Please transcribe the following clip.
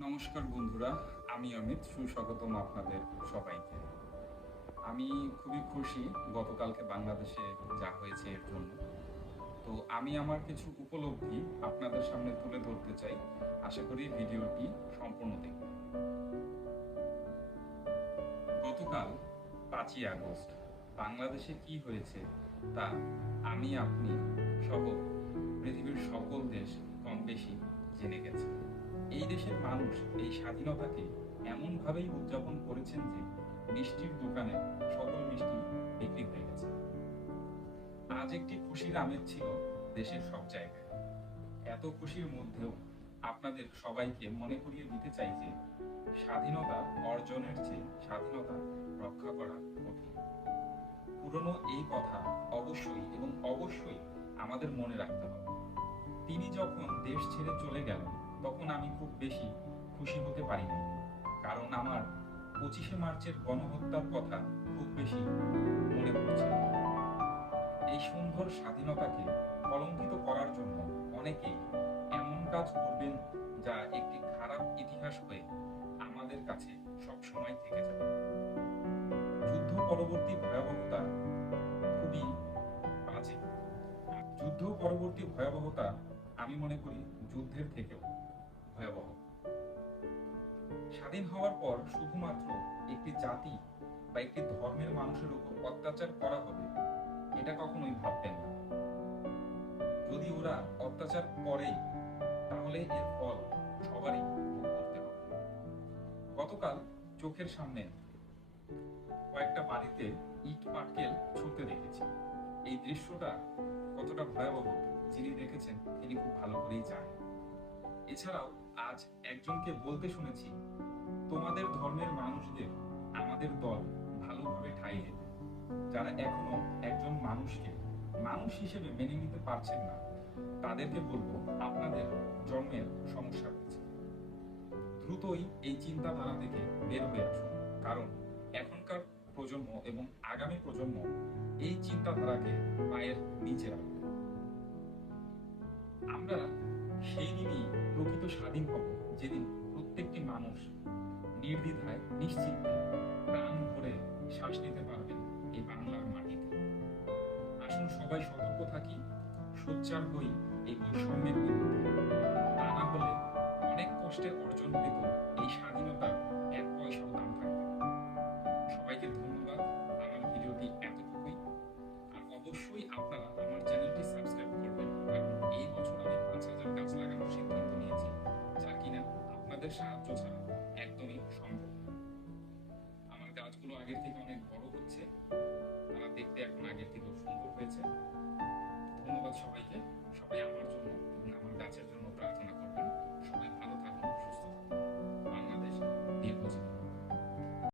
নমস্কার বন্ধুরা, আমি অমিত, সুস্বাগতম আপনাদের সবাইকে। আমি খুবই খুশি গতকালকে বাংলাদেশে যা হয়েছে এর জন্য। তো আমি আমার কিছু উপলব্ধি আপনাদের সামনে তুলে ধরতে চাই। আশা করি ভিডিওটি সম্পূর্ণ দেখবেন। গতকাল পাঁচই আগস্ট, বাংলাদেশে কি হয়েছে তা আমি, আপনি সহ মানুষ এই স্বাধীনতাকে এমনভাবেই উদযাপন করেছেন যে মিষ্টির দোকানে সকল মিষ্টি বিক্রি হয়ে গেছে। আজ একটি খুশির আমেজ ছিল দেশের সব জায়গায়। এত খুশির মধ্যেও আপনাদের সবাইকে মনে করিয়ে দিতে চাই যে স্বাধীনতা অর্জনের চেয়ে স্বাধীনতা রক্ষা করা কঠিন। পুরনো এই কথা অবশ্যই এবং অবশ্যই আমাদের মনে রাখতে হবে। তিনি যখন দেশ ছেড়ে চলে গেলেন, তখন আমি খুব বেশি খুশি হতে পারিনি। কারণ আমার পঁচিশে মার্চের গণহত্যার কথা খুব বেশি মনে পড়ছে। এই সুন্দর স্বাধীনতাকে কলঙ্কিত করার জন্য অনেকেই এমন কাজ করবেন যা একটি খারাপ ইতিহাস হয়ে আমাদের কাছে সব সময় থেকে যাবে যুদ্ধ পরবর্তী ভয়াবহতা খুবই বাজে। যুদ্ধ পরবর্তী ভয়াবহতা আমি মনে করি যুদ্ধের থেকেও ভয়াবহ। স্বাধীন হওয়ার পর শুধুমাত্র একটি জাতি বা একটি ধর্মের মানুষের উপর অত্যাচার করা হবে, এটা কখনোই ভাববেন না। যদি ওরা অত্যাচার করে, তাহলে এর ফল সবারই ভোগ করতে হবে। গতকাল চোখের সামনে কয়েকটা বাড়িতে ইট পাটকেল ছুটতে দেখেছি। এই দৃশ্যটা কতটা ভয়াবহ, যিনি দেখেছেন তিনি খুব ভালো করেই জানেন। এছাড়াও আজ একজনকে বলতে শুনেছি, তোমাদের ধর্মের মানুষদের আমাদের দল ভালোভাবে ঠাই দেবে। যারা এখনও একজন মানুষকে মানুষ হিসেবে মেনে নিতে পারছেন না, তাদেরকে বলব আপনাদের জন্মের সমস্যা রয়েছে দ্রুতই এই চিন্তাধারা থেকে বের হয়ে আসুন, কারণ এখনকার প্রজন্ম এবং আগামী প্রজন্ম এই চিন্তাধারাকে পায়ের নিচে রাখবে। আমরা প্রকৃত স্বাধীন হব, যেদিন প্রত্যেকটি মানুষ নির্দ্বিধায়, নিশ্চিন্তে প্রাণ ভরে শ্বাস নিতে পারবেন এই বাংলার মাটিতে। আসুন সবাই সতর্ক থাকি, সোচ্চার হই এই বৈষম্যের বিরুদ্ধে। তা না হলে অনেক কষ্টে অর্জনকৃত আপনাদের সাহায্য ছাড়া একদমই সম্ভব আমার গাছগুলো আগের থেকে অনেক বড় হচ্ছে।